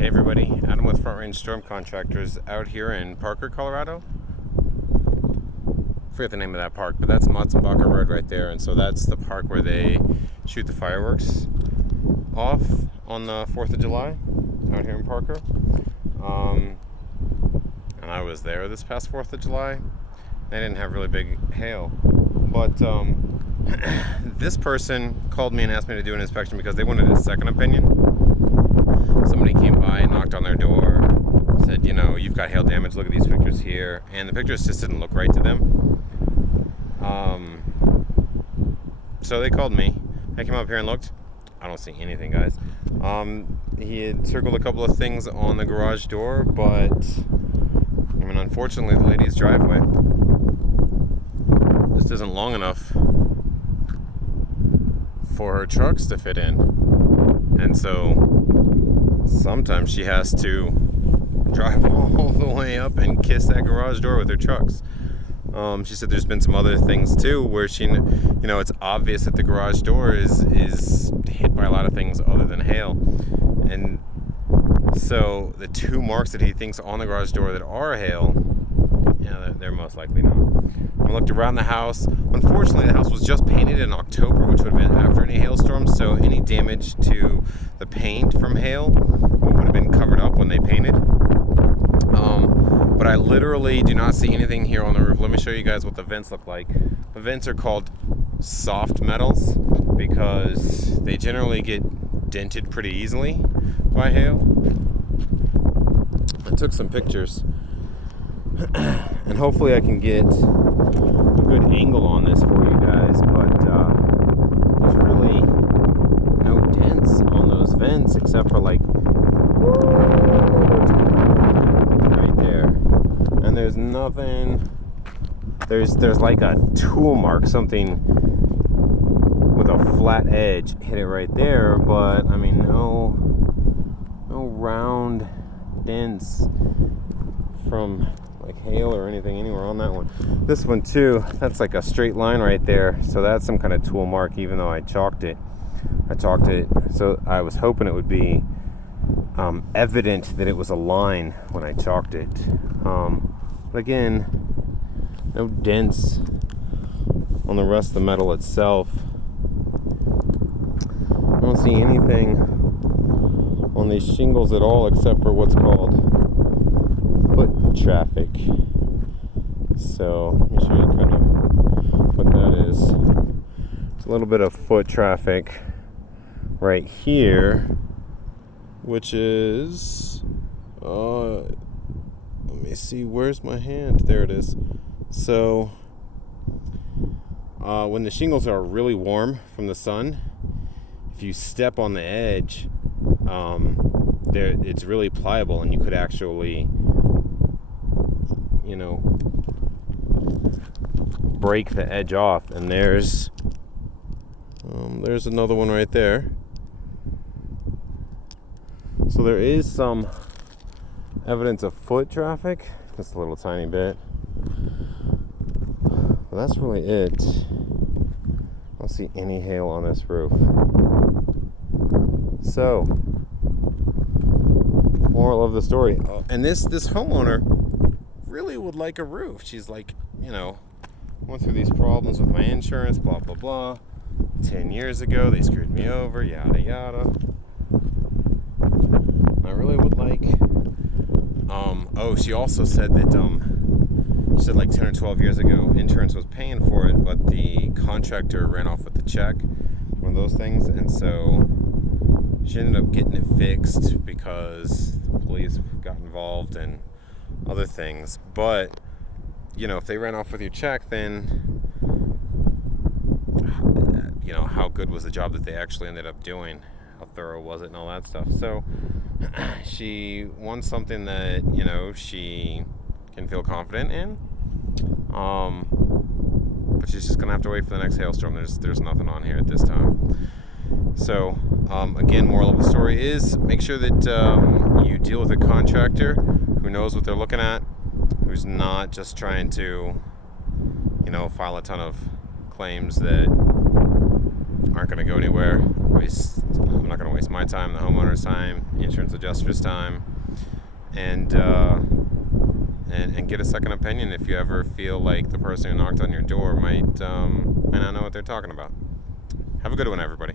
Hey everybody, Adam with Front Range Storm Contractors out here in Parker, Colorado. I forget the name of that park, but that's Matsumbaka Road right there, and so that's the park where they shoot the fireworks off on the 4th of July out here in Parker. And I was there this past 4th of July. They didn't have really big hail, but this person called me and asked me to do an inspection because they wanted a second opinion. Somebody came by and knocked on their door, said, you've got hail damage, look at these pictures here. And the pictures just didn't look right to them. So they called me. I came up here and looked. I don't see anything, guys. He had circled a couple of things on the garage door, but unfortunately the lady's driveway just isn't long enough for her trucks to fit in. And so sometimes she has to drive all the way up and kiss that garage door with her trucks. She said there's been some other things too where she, it's obvious that the garage door is hit by a lot of things other than hail. And so the two marks that he thinks on the garage door that are hail, they're most likely not. I looked around the house. Unfortunately, the house was just painted in October, which would have been after any hailstorms, so any damage to the paint from hail would have been covered up when they painted. But I literally do not see anything here on the roof. Let me show you guys what the vents look like. The vents are called soft metals because they generally get dented pretty easily by hail. I took some pictures and hopefully I can get a good angle on this for you guys, but there's really no dents on those vents except for like right there, and there's nothing. There's like a tool mark, something with a flat edge hit it right there, but no round dents from like hail or anything anywhere on that one. This one too, that's like a straight line right there, so that's some kind of tool mark, even though I chalked it, so I was hoping it would be evident that it was a line when I chalked it. But again, no dents on the rest of the metal itself. I don't see anything on these shingles at all except for what's called foot traffic. So let me show you kind of what that is. It's a little bit of foot traffic right here, which is let me see, where's my hand? There it is. So when the shingles are really warm from the sun, if you step on the edge, it's really pliable, and you could actually break the edge off. And there's another one right there. So there is some evidence of foot traffic, just a little tiny bit, but that's really it. I don't see any hail on this roof. So moral of the story, and this homeowner really would like a roof. She's like, went through these problems with my insurance, blah blah blah. 10 years ago they screwed me over, yada yada. I really would like she also said that she said like 10 or 12 years ago insurance was paying for it, but the contractor ran off with the check, one of those things, and so she ended up getting it fixed because the police got involved and other things. But if they ran off with your check, then how good was the job that they actually ended up doing, how thorough was it, and all that stuff. So she wants something that she can feel confident in, but she's just gonna have to wait for the next hailstorm. There's nothing on here at this time. So again, moral of the story is make sure that you deal with a contractor who knows what they're looking at, who's not just trying to file a ton of claims that aren't going to go anywhere. I'm not going to waste my time, the homeowner's time, the insurance adjuster's time, and get a second opinion if you ever feel like the person who knocked on your door might not know what they're talking about. Have a good one, everybody.